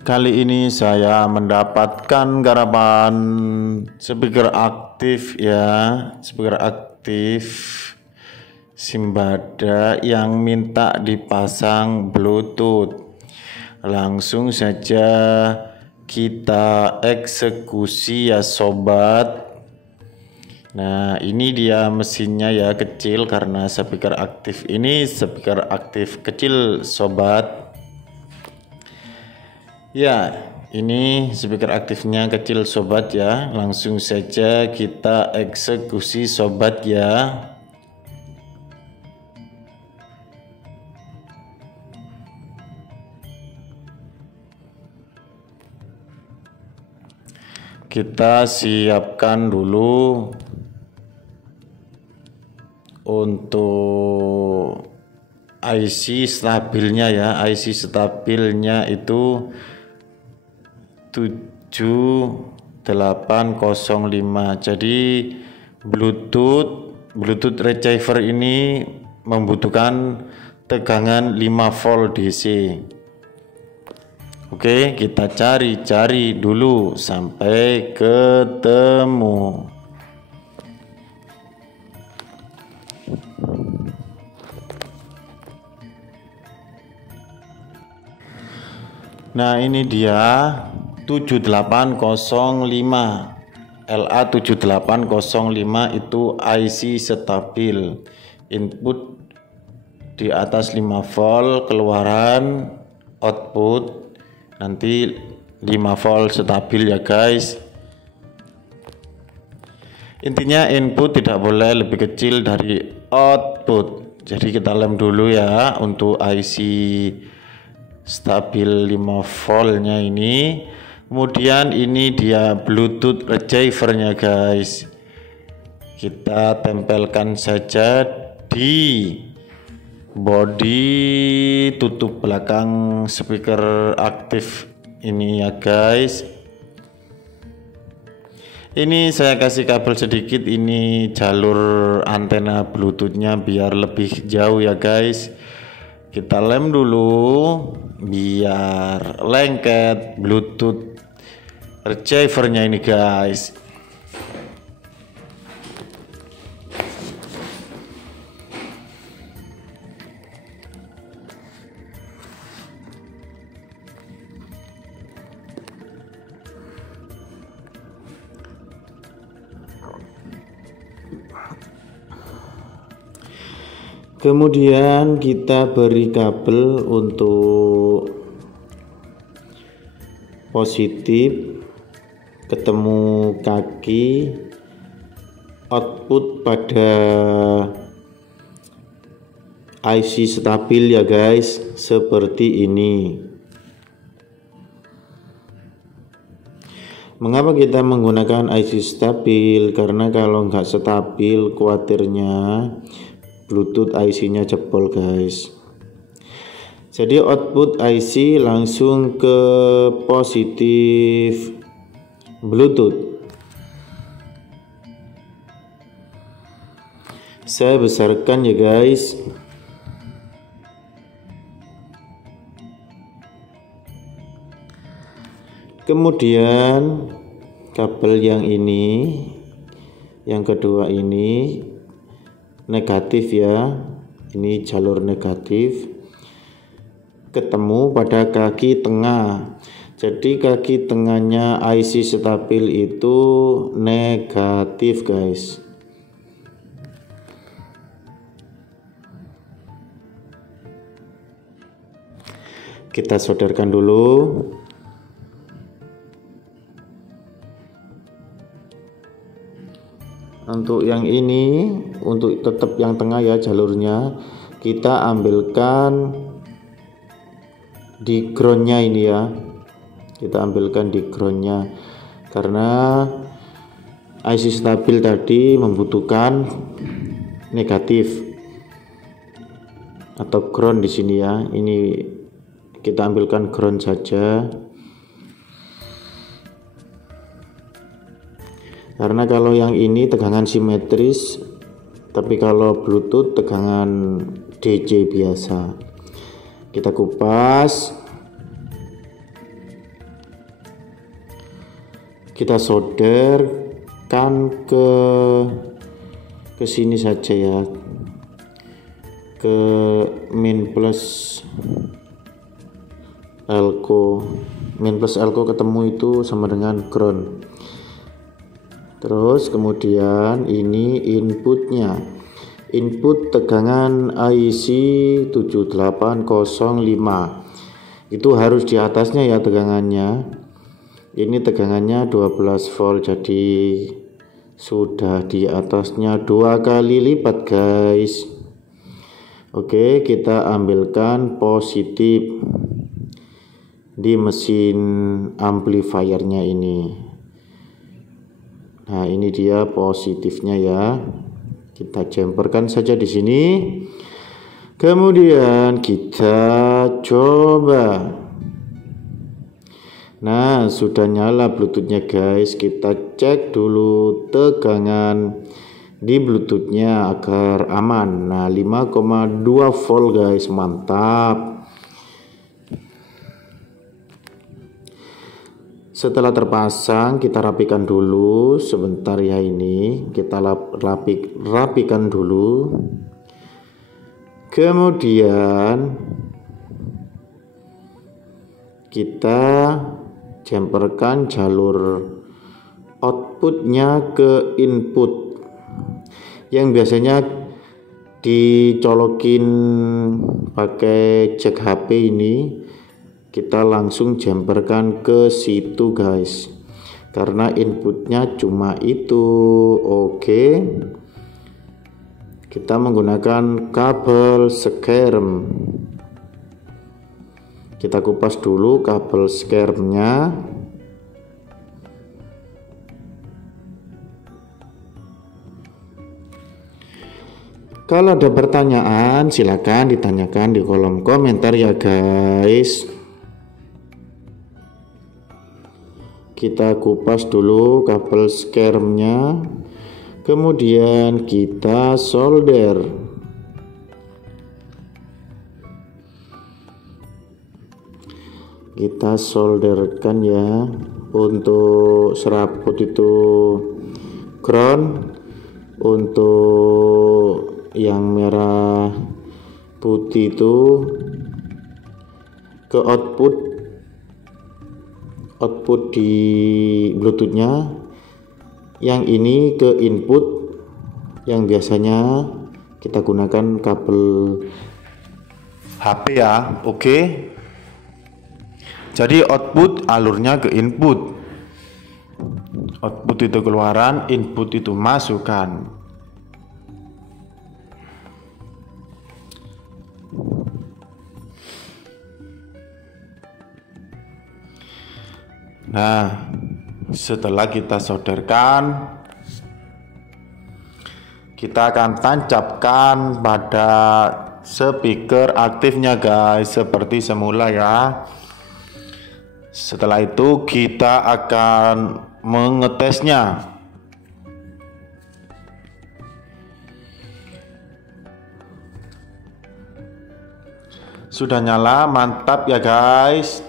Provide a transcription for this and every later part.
Kali ini saya mendapatkan garapan speaker aktif speaker aktif Simbada yang minta dipasang Bluetooth. Langsung saja kita eksekusi ya sobat. Nah, ini dia mesinnya ya, kecil karena speaker aktif ini speaker aktif kecil sobat. Ya, ini speaker aktifnya kecil sobat ya. Langsung saja kita eksekusi sobat ya. Kita siapkan dulu untuk IC stabilnya ya. IC stabilnya itu 7805. Jadi Bluetooth receiver ini membutuhkan tegangan 5 volt DC. Oke, kita cari dulu sampai ketemu. Nah, ini dia 7805 LA7805 itu IC stabil, input di atas 5 volt, keluaran output nanti 5 volt stabil ya guys. Intinya input tidak boleh lebih kecil dari output. Jadi kita lem dulu ya untuk IC stabil 5 voltnya ini. Kemudian ini dia Bluetooth receivernya guys. Kita tempelkan saja di body tutup belakang speaker aktif ini ya guys. Ini saya kasih kabel sedikit, ini jalur antena Bluetoothnya biar lebih jauh ya guys. Kita lem dulu biar lengket Bluetooth receivernya ini guys. Kemudian kita beri kabel untuk positif, ketemu kaki output pada IC stabil ya guys, seperti ini. Mengapa kita menggunakan IC stabil? Karena kalau nggak stabil khawatirnya Bluetooth IC-nya jebol guys. Jadi output IC langsung ke positif Bluetooth. Saya besarkan ya guys. Kemudian kabel yang ini, yang kedua ini negatif ya, ini jalur negatif, ketemu pada kaki tengah. Jadi kaki tengahnya IC stabil itu negatif guys. Kita solderkan dulu. Untuk yang ini, untuk tetap yang tengah ya jalurnya, kita ambilkan di groundnya ini ya. Kita ambilkan di groundnya karena IC stabil tadi membutuhkan negatif atau ground di sini ya. Ini kita ambilkan ground saja. Karena kalau yang ini tegangan simetris, tapi kalau Bluetooth tegangan DC biasa. Kita kupas. kita solderkan ke sini saja ya, ke min plus elko. Min plus elko ketemu itu sama dengan ground. Terus kemudian ini inputnya, input tegangan IC 7805 itu harus di atasnya ya tegangannya. Ini tegangannya 12 volt, jadi sudah di atasnya 2 kali lipat guys. Oke, kita ambilkan positif di mesin amplifiernya ini. Nah, ini dia positifnya ya. Kita jumperkan saja di sini. Kemudian kita coba. Nah, sudah nyala Bluetoothnya guys. Kita cek dulu tegangan di Bluetoothnya agar aman. Nah, 5,2 volt guys, mantap. Setelah terpasang, kita rapikan dulu sebentar ya, ini kita rapikan dulu. Kemudian kita jumperkan jalur outputnya ke input yang biasanya dicolokin pakai jack HP ini. Kita langsung jumperkan ke situ guys, karena inputnya cuma itu. Oke, kita menggunakan kabel skerm. Kita kupas dulu kabel skermnya. Kalau ada pertanyaan silakan ditanyakan di kolom komentar ya guys. Kita kupas dulu kabel skermnya, kemudian kita solder. Kita solderkan ya. Untuk serabut itu ground, untuk yang merah putih itu ke output di Bluetoothnya, yang ini ke input yang biasanya kita gunakan kabel HP ya. Oke, jadi output alurnya ke input, output itu keluaran, input itu masukan. Nah, setelah kita solderkan, kita akan tancapkan pada speaker aktifnya guys, seperti semula ya. Setelah itu kita akan mengetesnya. Sudah nyala, mantap ya guys.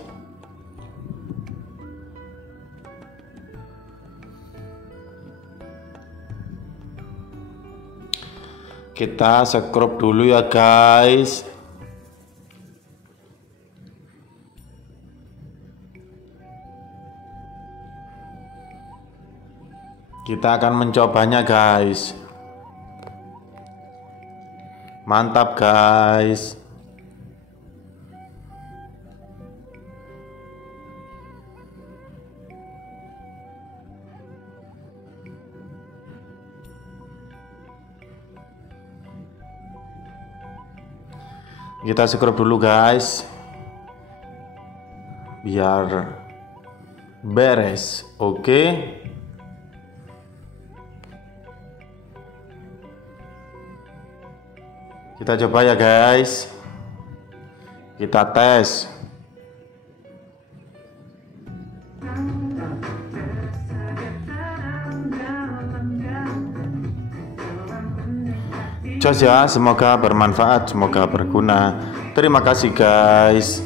Kita scrub dulu ya guys. Kita akan mencobanya guys. Mantap guys. Kita scrub dulu guys, biar beres. Oke, kita coba ya guys, kita tes. Jos ya, semoga bermanfaat, semoga berguna. Terima kasih guys.